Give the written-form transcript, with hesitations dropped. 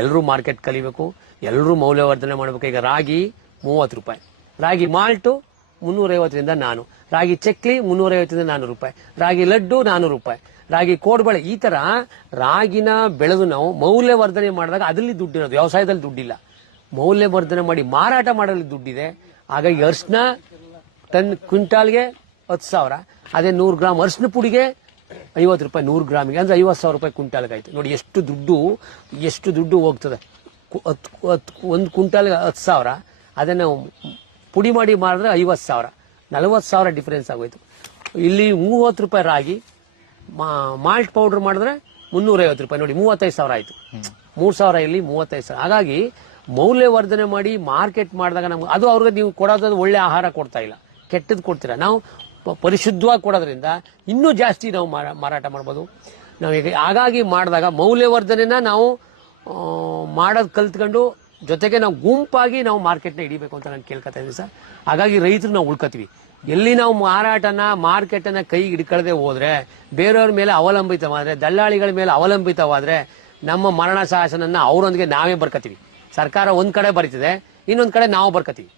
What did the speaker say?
ಎಲ್ಲರೂ ಮಾರ್ಕೆಟ್ ಕಲಿಬೇಕು, ಎಲ್ಲರೂ ಮೌಲ್ಯವರ್ಧನೆ ಮಾಡಬೇಕು. ಈಗ ರಾಗಿ 30 ರೂಪಾಯಿ, ರಾಗಿ ಮಾಲ್ಟು 350ರಿಂದ 400, ರಾಗಿ ಚಕ್ಲಿ 350ರಿಂದ 400 ರೂಪಾಯಿ, ರಾಗಿ ಲಡ್ಡು 400 ರೂಪಾಯಿ, ರಾಗಿ ಕೋಡ್ಬಳೆ. ಈ ತರ ರಾಗಿನ ಬೆಳೆದು ನಾವು ಮೌಲ್ಯವರ್ಧನೆ ಮಾಡಿದಾಗ ಅದರಲ್ಲಿ ದುಡ್ಡಿರೋದು, ವ್ಯವಸಾಯದಲ್ಲಿ ದುಡ್ಡಿಲ್ಲ. ಮೌಲ್ಯವರ್ಧನೆ ಮಾಡಿ ಮಾರಾಟ ಮಾಡಲು ದುಡ್ಡಿದೆ. ಹಾಗಾಗಿ ಅರ್ಶಿನ ಟನ್ ಕ್ವಿಂಟಾಲ್ಗೆ 10,000, ಅದೇ 100 ಗ್ರಾಮ್ ಅರ್ಶಿನ ಪುಡಿಗೆ 50 ರೂಪಾಯಿ 100 ಗ್ರಾಮಿಗೆ, ಅಂದ್ರೆ 50,000 ರೂಪಾಯಿ ಕ್ವಿಂಟಾಲ್ಗಾಯ್ತು. ನೋಡಿ ಎಷ್ಟು ದುಡ್ಡು ಹೋಗ್ತದೆ. 1 ಕ್ವಿಂಟಾಲ್ಗೆ 10,000, ಅದನ್ನು ಪುಡಿ ಮಾಡಿ ಮಾಡಿದ್ರೆ 50,000, 40,000 ಡಿಫರೆನ್ಸ್ ಆಗೋಯ್ತು. ಇಲ್ಲಿ 30 ರೂಪಾಯಿ ರಾಗಿ ಮಾಲ್ಟ್ ಪೌಡರ್ ಮಾಡಿದ್ರೆ 350 ರೂಪಾಯಿ. ನೋಡಿ 35,000 ಆಯ್ತು. 3,000 ಇಲ್ಲಿ 35,000. ಹಾಗಾಗಿ ಮೌಲ್ಯವರ್ಧನೆ ಮಾಡಿ ಮಾರ್ಕೆಟ್ ಮಾಡಿದಾಗ ನಮ್ಗೆ ಅದು ಅವ್ರಿಗೆ ನೀವು ಕೊಡೋದು ಒಳ್ಳೆ ಆಹಾರ ಕೊಡ್ತಾ ಇಲ್ಲ, ಕೆಟ್ಟದ್ದು ಕೊಡ್ತೀರಾ. ನಾವು ಪರಿಶುದ್ಧವಾಗಿ ಕೊಡೋದ್ರಿಂದ ಇನ್ನೂ ಜಾಸ್ತಿ ನಾವು ಮಾರಾಟ ಮಾಡ್ಬೋದು. ನಾವು ಹಾಗಾಗಿ ಮಾಡಿದಾಗ ಮೌಲ್ಯವರ್ಧನೆನ ನಾವು ಮಾಡೋದು ಕಲ್ತ್ಕೊಂಡು ಜೊತೆಗೆ ನಾವು ಗುಂಪಾಗಿ ನಾವು ಮಾರ್ಕೆಟ್ನ ಹಿಡಿಬೇಕು ಅಂತ ನಾನು ಕೇಳ್ಕೊತಾ ಇದ್ದೀನಿ ಸರ್. ಹಾಗಾಗಿ ರೈತರು ನಾವು ಉಳ್ಕೊತೀವಿ. ಎಲ್ಲಿ ನಾವು ಮಾರ್ಕೆಟನ್ನ ಕೈಗೆ ಹಿಡ್ಕೊಳ್ಳದೆ ಹೋದ್ರೆ, ಬೇರೆಯವ್ರ ಮೇಲೆ ಅವಲಂಬಿತವಾದ್ರೆ, ದಲ್ಲಾಳಿಗಳ ಮೇಲೆ ಅವಲಂಬಿತವಾದ್ರೆ ನಮ್ಮ ಮರಣ ಶಾಸನನ್ನ ಅವರೊಂದಿಗೆ ನಾವೇ ಬರ್ಕತೀವಿ. ಸರ್ಕಾರ ಒಂದ್ ಕಡೆ ಬರೀತಿದೆ, ಇನ್ನೊಂದ್ ಕಡೆ ನಾವು ಬರ್ಕತೀವಿ.